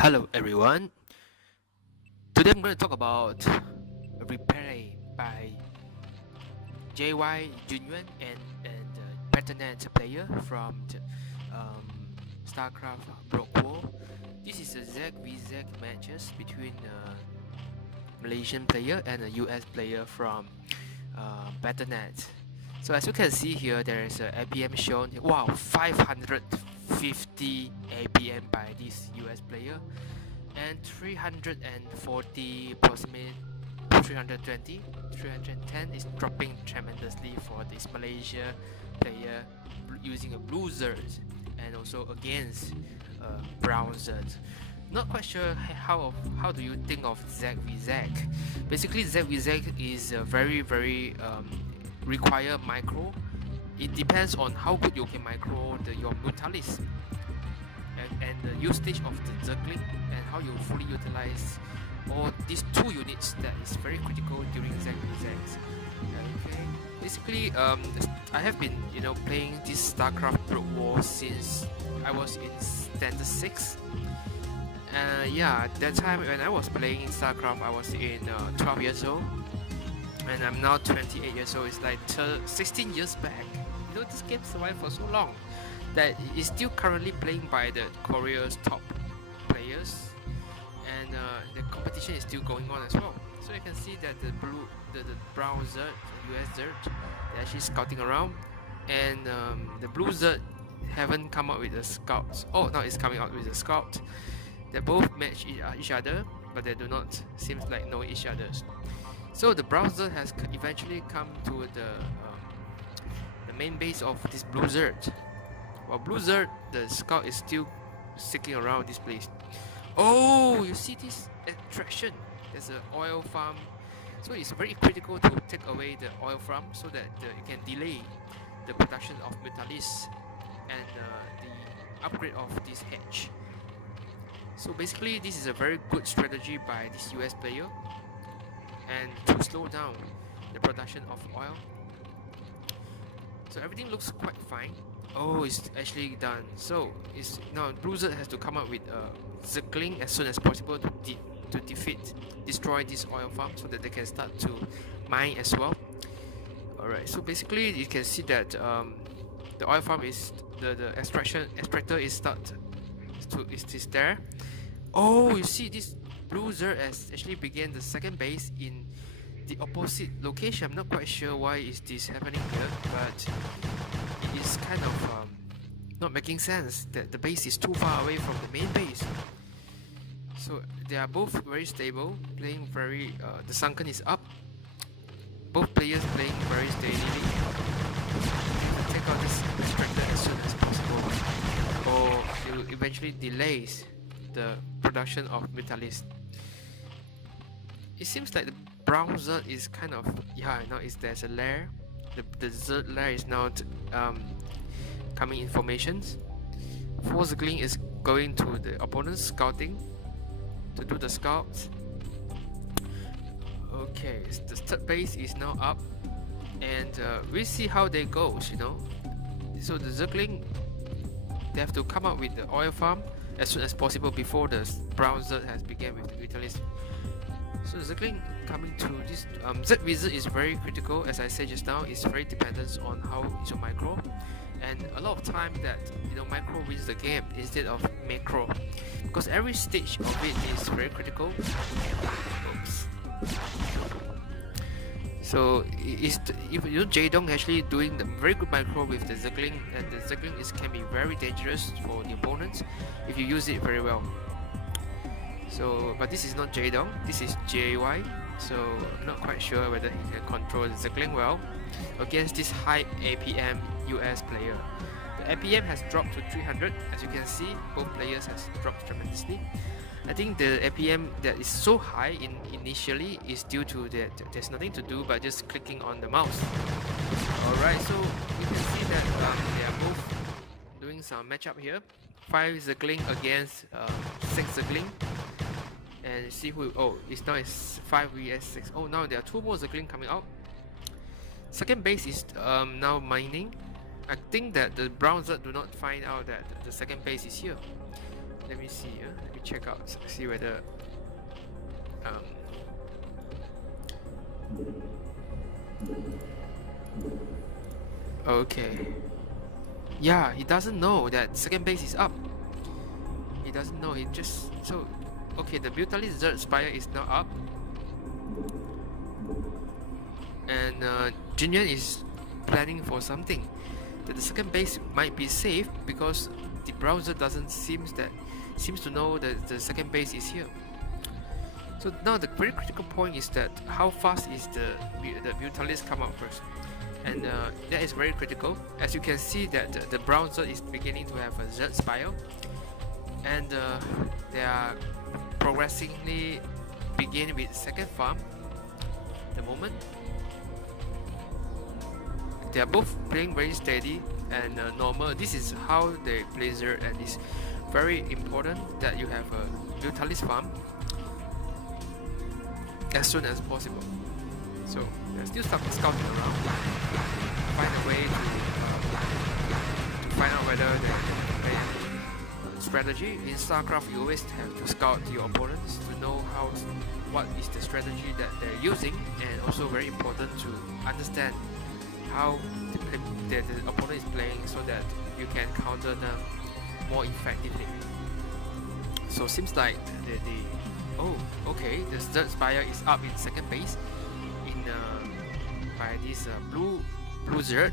Hello everyone. Today I'm going to talk about a replay by Yuan and Battle.net player from the, Starcraft Broke War. This is a ZVZ matches between a Malaysian player and a US player from Battle.net. So as you can see here, there is a APM shown. Wow, 550 APM by this US player, and 340 approximate 320, 310 is dropping tremendously for this Malaysia player using a blue Zerd and also against brown Zerd. Not quite sure how do you think of ZVZ. Basically ZVZ is a very require micro. It depends on how good you can micro your Mutalis and the usage of the Zergling and how you fully utilize all these two units that is very critical during ZVZ. Okay, basically I have been playing this Starcraft Broke War since I was in Standard 6. Yeah, that time when I was playing Starcraft I was in 12 years old, and I'm now 28 years old. It's like 16 years back. This game survived for so long that it is still currently playing by the Korea's top players, and the competition is still going on as well. So you can see that the brown Zerd, the US Zerd, they're actually scouting around, and the blue Zerd haven't come out with a scout. Oh, now it's coming out with a scout. They both match each other, but they do not seems like know each other. So the brown Zerd has eventually come to the main base of this blue Zerd. While blue Zerd, the scout is still sticking around this place. Oh, you see this attraction? There's an oil farm, so it's very critical to take away the oil farm so that it can delay the production of Mutalis and the upgrade of this hedge. So basically, this is a very good strategy by this US player, and to slow down the production of oil. So everything looks quite fine. Oh, it's actually done. So it's now blue Zerd has to come up with a Zergling as soon as possible to destroy this oil farm so that they can start to mine as well. Alright, so basically you can see that the oil farm is the extractor is there. Oh, you see this blue Zerd has actually began the second base in the opposite location. I'm not quite sure why is this happening here, but it is kind of not making sense that the base is too far away from the main base. So they are both very stable, playing very the sunken is up. Both players playing very steadily. Take out this extractor as soon as possible, or it will eventually delays the production of Mutalis. It seems like the brown Zerd is kind of, yeah, now there's a lair. The Zerd lair is now coming informations. 4 Zergling is going to the opponent's scouting to do the scouts. Okay, the third base is now up, and we see how they go. So the Zergling, they have to come up with the oil farm as soon as possible before the brown Zerd has begun with the Vitalis. So Zergling coming to this ZVZ is very critical. As I said just now, it's very dependent on how is your micro, and a lot of time that micro wins the game instead of macro, because every stage of it is very critical. Oops. So if Jaedong actually doing the very good micro with the Zergling, and the Zergling can be very dangerous for the opponents if you use it very well. So, but this is not Jaedong, this is JY. So I'm not quite sure whether he can control the Zergling well against this high APM US player. The APM has dropped to 300, as you can see. Both players has dropped tremendously. I think the APM that is so high initially is due to that there's nothing to do but just clicking on the mouse. Alright, so you can see that they are both doing some matchup here. 5 Zergling against 6 Zergling. And see who. Oh, it's 5 vs 6. Oh, now there are 2 more Zergling coming out. Second base is now mining. I think that the brown Zerd do not find out that the second base is here. let me see. Let me check out, see whether okay. Yeah, he doesn't know that second base is up. He doesn't know. He just so okay. The Brutalist Zerg Spire is now up, and Yuan is planning for something. That the second base might be safe because the browser doesn't seems to know that the second base is here. So now the very critical point is that how fast is the Brutalist come out first, and that is very critical. As you can see that the browser is beginning to have a Zerg Spire, and they are progressively begin with second farm. The moment they are both playing very steady and normal. This is how they play Zerg, and it's very important that you have a Brutalist farm as soon as possible. So they're still scouting around, find a way to find out whether they play strategy. In Starcraft, you always have to scout your opponents to know what is the strategy that they're using, and also very important to understand how the opponent is playing so that you can counter them more effectively. So seems like the Zerg Spire is up in second base in by this blue Zerg.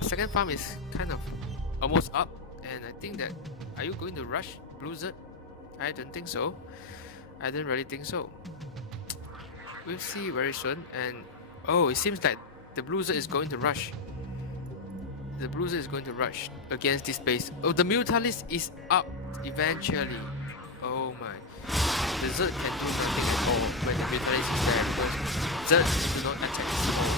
Second farm is kind of almost up, and I think that, are you going to rush blue Zerg? I don't think so. I don't really think so. We'll see very soon. And it seems like the blue Zerg is going to rush. The blue Zerg is going to rush against this base. Oh, the Brutalist is up eventually. Oh my. The Zerg can do nothing at all when the Brutalist is there, because Zerg do not attack his own.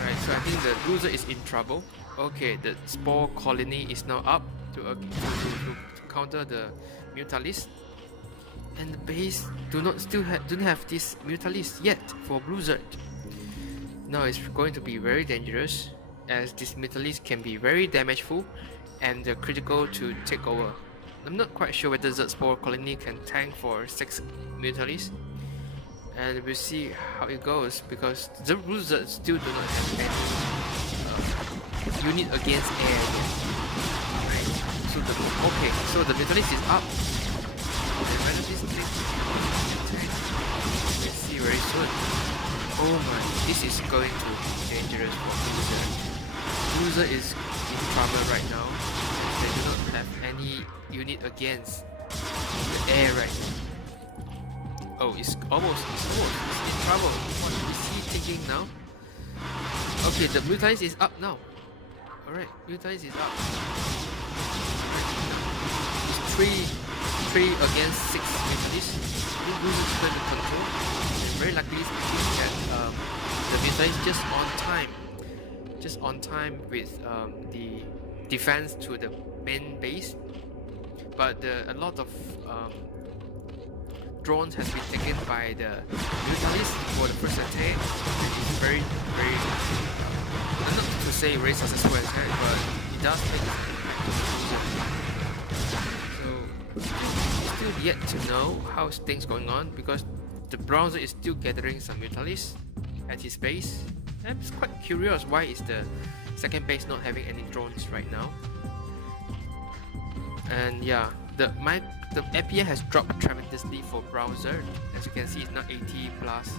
Alright, so I think the blue Zerg is in trouble. Okay, the Spore Colony is now up to counter the Brutalist. And the base don't have this Brutalist yet for blue Zerg. Now it's going to be very dangerous, as this Brutalist can be very damageful and critical to take over. I'm not quite sure whether Zerg Spore Colony can tank for 6 Brutalists, and we'll see how it goes, because the blue Zerg still do not have any unit against air yet. Right? So the Brutalist is up. Let's see very soon. Oh my, this is going to be dangerous for blue Zerg. Blue Zerg is in trouble right now. They do not have any unit against the air right now. Oh, it's in trouble. What is he thinking now? Okay, the Brutalist is up now. Alright, Brutalist is up. It's 3 against 6 Brutalists. Blue Zerg is going to control. And very luckily speaking that the Brutalist just on time with the defense to the main base, but a lot of drones has been taken by the Brutalist for the first attack. It's very, not to say very successful attack, but it does make an impact. So still yet to know how things going on, because the browser is still gathering some Brutalists at his base. I'm just quite curious, why is the second base not having any drones right now? And yeah, the API has dropped tremendously for browser. As you can see, it's now 80 plus,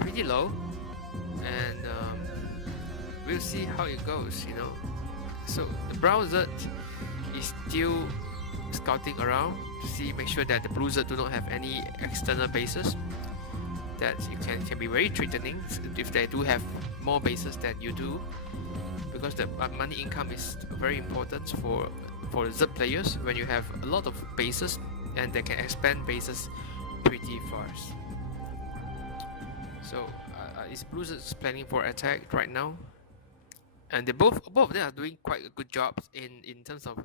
pretty low. And we'll see how it goes, you know. So the browser is still scouting around to make sure that the blue Zerg do not have any external bases. That you can be very threatening if they do have more bases than you do, because the money income is very important for the Zerg players when you have a lot of bases, and they can expand bases pretty fast. So is blue Zerg planning for attack right now, and both of them are doing quite a good job in terms of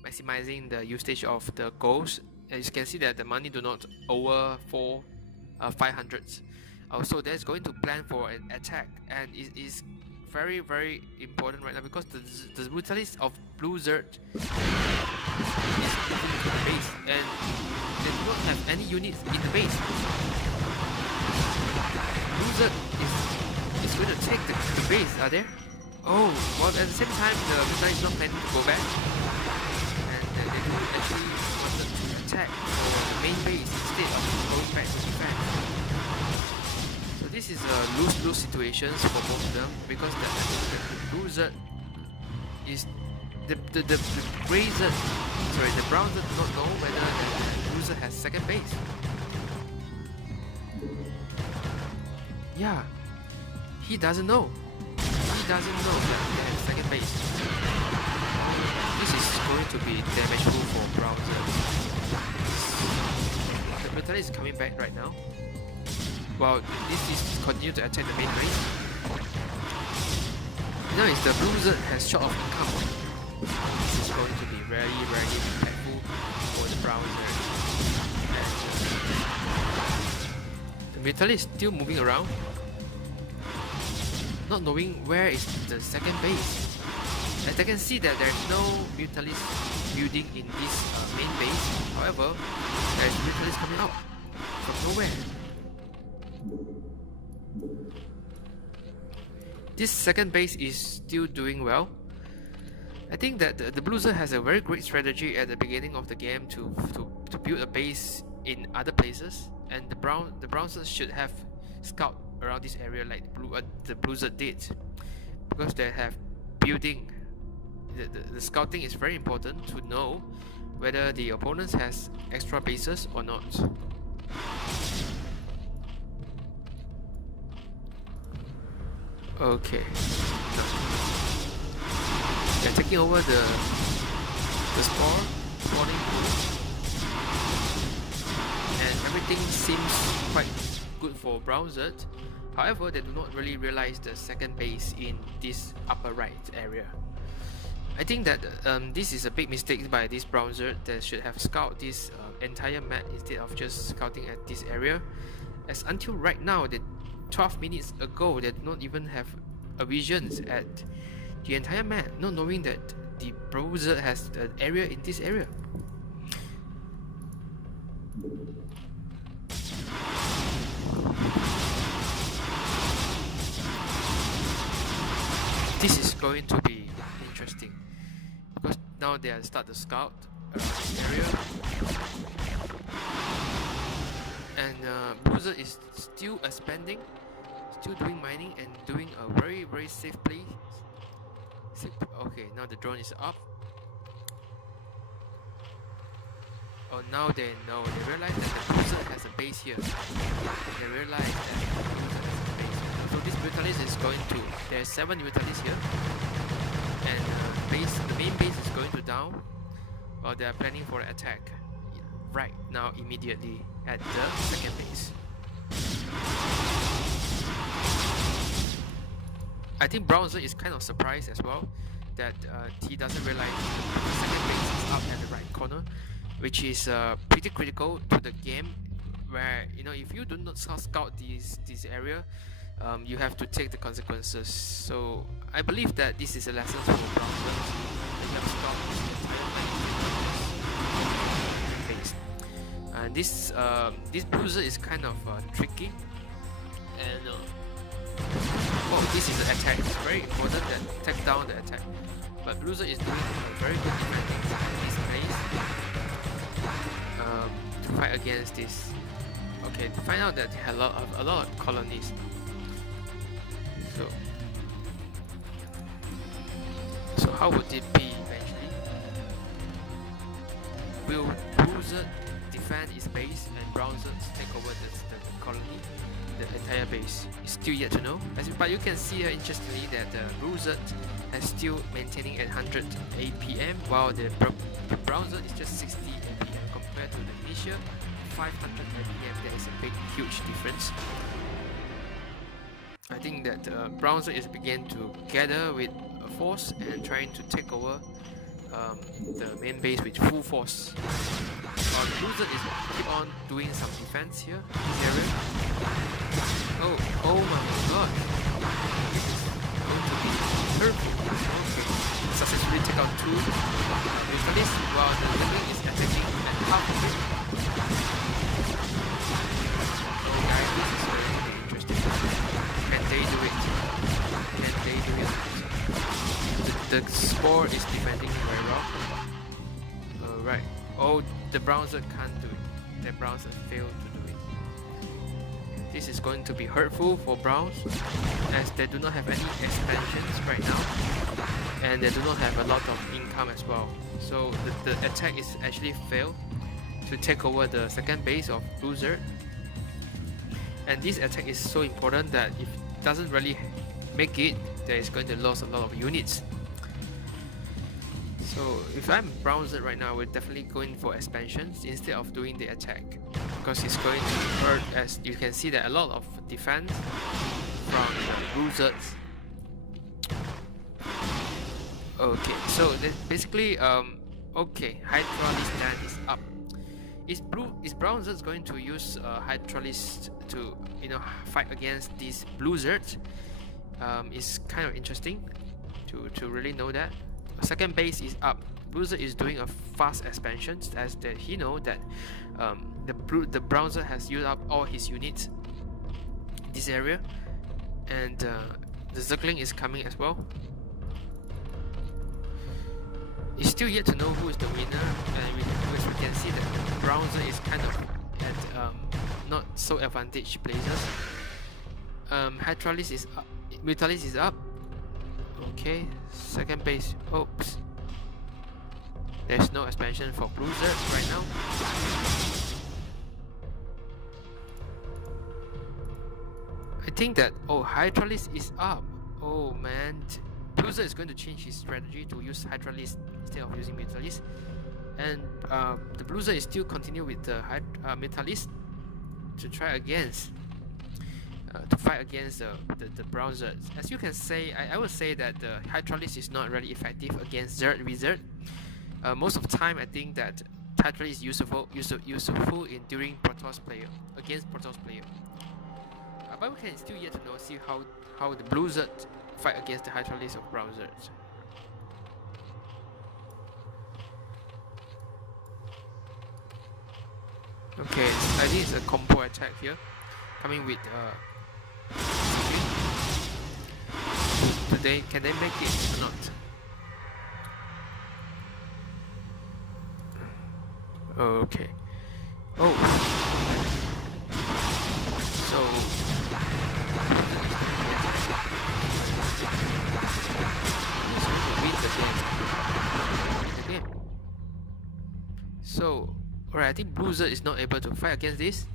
maximizing the usage of the goals. As you can see that the money do not over 500s. Also, there's going to plan for an attack, and it is very important right now because the brutalist of Blue Zerd is in the base and they do not have any units in the base. Blue Zerd is going to take the base, are there? Oh, well at the same time the brutalist is not planning to go back. And they do actually wanted to attack the main base instead of going back to defend. So this is a lose-lose situations for both of them because the Blue Zerd is the Grey Zerd, sorry, the Brown Zerd do not know whether the Blue Zerd has second base. Yeah, he doesn't know. He doesn't know that he has second base. This is going to be damageful for Brown Zerd. The Brutalist is coming back right now. While this is continue to attack the main base. Now is the Blue Zerd has short of income. This is going to be very impactful for the Brown Zerd. The Brutalist is still moving around, not knowing where is the second base. As I can see that there is no Brutalist building in this main base. However, there is Brutalist coming out from nowhere. This second base is still doing well. I think that the Blue Zerd has a very great strategy at the beginning of the game to build a base in other places, and the Brown Zerd should have scout around this area like the Blue Zerd did, because they have building. The scouting is very important to know whether the opponent has extra bases or not. Okay. They're taking over the spawning pool. And everything seems quite good for Brown Zerd. However, they do not really realize the second base in this upper right area. I think that this is a big mistake by this Brown Zerd that should have scouted this entire map instead of just scouting at this area. As until right now, 12 minutes ago, they do not even have a vision at the entire map, not knowing that the Blue Zerd has an area in this area. This is going to be interesting because now they are start to scout around this area. And Blue Zerd is still expanding, still doing mining and doing a very safe play. Okay, now the drone is up. Oh, now they know. They realize that the Blue Zerd has a base here. They realize that the Blue Zerd has a base. So this Brutalist is going to. There's 7 Brutalists here, and the main base is going to down. While they are planning for an attack right now, immediately at the second base. I think Brown Zerd is kind of surprised as well that he doesn't realize the second base is up at the right corner, which is pretty critical to the game. Where if you do not scout this area, you have to take the consequences. So I believe that this is a lesson for Brown Zerd. You have to scout the entire base. And this Blue Zerd is kind of tricky, and this is an attack. It's very important that take down the attack. But Blue Zerd is doing a very good defending in this place to fight against this. Okay, to find out that they had a lot of colonies. So how would it be eventually? Will Blue Zerd defend its base and Brown Zerd take over the colony, the entire base? It's still yet to know. But you can see interestingly that the Blue Zerd is still maintaining at 100 APM, while the Brown Zerd is just 60 APM compared to the initial 500 APM. There is a huge difference. I think that Brown Zerd is beginning to gather with a force and trying to take over the main base with full force. The Blue Zerd is keep on doing some defense here in this area. Oh my god! This is going to be hurtful. Okay. Successfully take out 2 Mutalists while the Zergling is attacking at half of it. Oh guys, this is very interesting. Can they do it? Can they do it? The Spore is defending very well. Alright. Oh, the Browser can't do it. The Browser failed to do it. This is going to be hurtful for Browns, as they do not have any expansions right now, and they do not have a lot of income as well. So the attack is actually failed to take over the second base of Blue Zerg. And this attack is so important that if it doesn't really make it, there is going to lose a lot of units. So if I'm Brown Zerg right now, we're definitely going for expansions instead of doing the attack, because it's going to hurt, as you can see that a lot of defense from the Blue Zergs. Okay, so basically, okay, Hydraulic stand is up. Is Brown Zerg going to use Hydraulic to fight against these Blue Zergs? It's kind of interesting to really know that. Second base is up. Blue Zerg is doing a fast expansion, as that he know that the Brown Zerg has used up all his units in this area, and the Zergling is coming as well. It's still yet to know who is the winner, and we can see that Brown Zerg is kind of at not so advantaged places. Hydraulic is up. Mutalis is up. Okay, second base. Oops. There's no expansion for Blue Zerg right now. I think that Hydraulic is up. Oh man, Blue Zerg is going to change his strategy to use Hydraulic instead of using Mutalis, and the Blue Zerg is still continue with the Mutalis to try against. To fight against the Brown Zerg. As you can say, I would say that the Hydraulic is not really effective against ZVZ. Most of the time, I think that Hydraulic is useful in during Protoss player, against Protoss player. But we can still yet to know, see how the Blue Zerg fight against the Hydraulic of Brown Zerg. Okay, I think it's a combo attack here, coming with can they make it or not? Okay. Oh. So win the game. So, alright, I think Blue Zerg is not able to fight against this.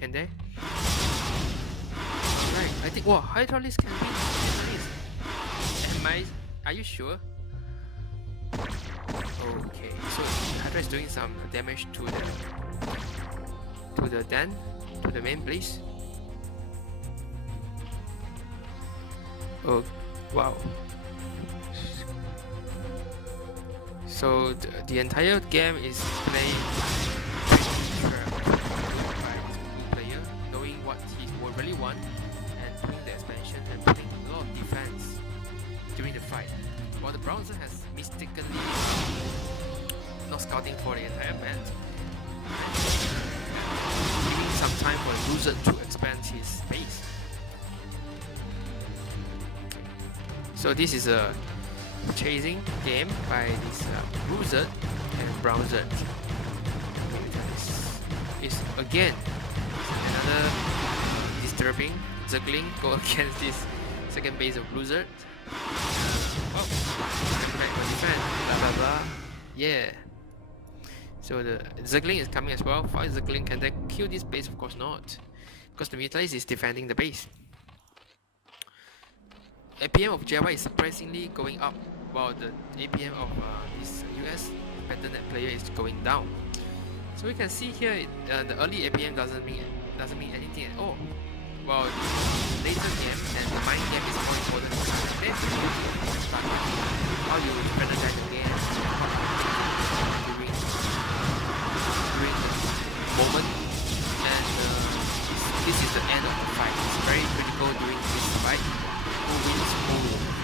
Can they? Right, I think Hydraulic can win this. Are you sure? Okay, so Hydra is doing some damage to the main base. Oh wow. So the entire game is played by this blue player, knowing what he really wants, and doing the expansion and putting a lot of defense during the fight, while the Brown Zerg has mistakenly not scouting for the entire map, giving some time for the Blue Zerg to expand his base. So this is a chasing game by this Blue Zerg and Brown Zerg. Is again another disturbing Zergling go against this second base of Blue Zerg. Back for defense, blah blah blah. Yeah. So the Zergling is coming as well. 5 Zergling, can they kill this base? Of course not, because the Mutalis is defending the base. APM of Java is surprisingly going up, while the APM of this US Battle.net player is going down. So we can see here the early APM doesn't mean anything at all. While the later game and the mind game is more important. Then how you strategize the game during the moment, and this is the end of the fight. It's very critical during this fight. Who wins, who will win.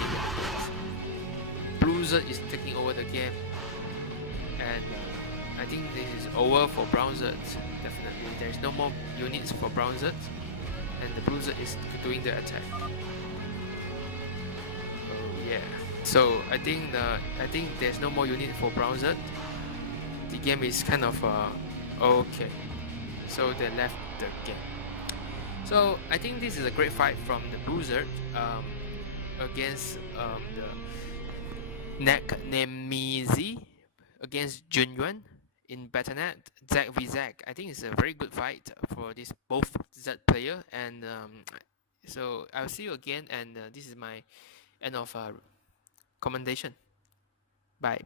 and I think this is over for brown Z. Definitely, there is no more units for brown Z, and the blue Z is doing the attack. Oh yeah. So I think there's no more unit for brown Z. The game is kind of okay. So they left the game. So I think this is a great fight from the blue Z against the Nemizi against Yuan in Battle.net ZVZ. I think it's a very good fight for this both Z player, and so I'll see you again, and this is my end of commendation. Bye.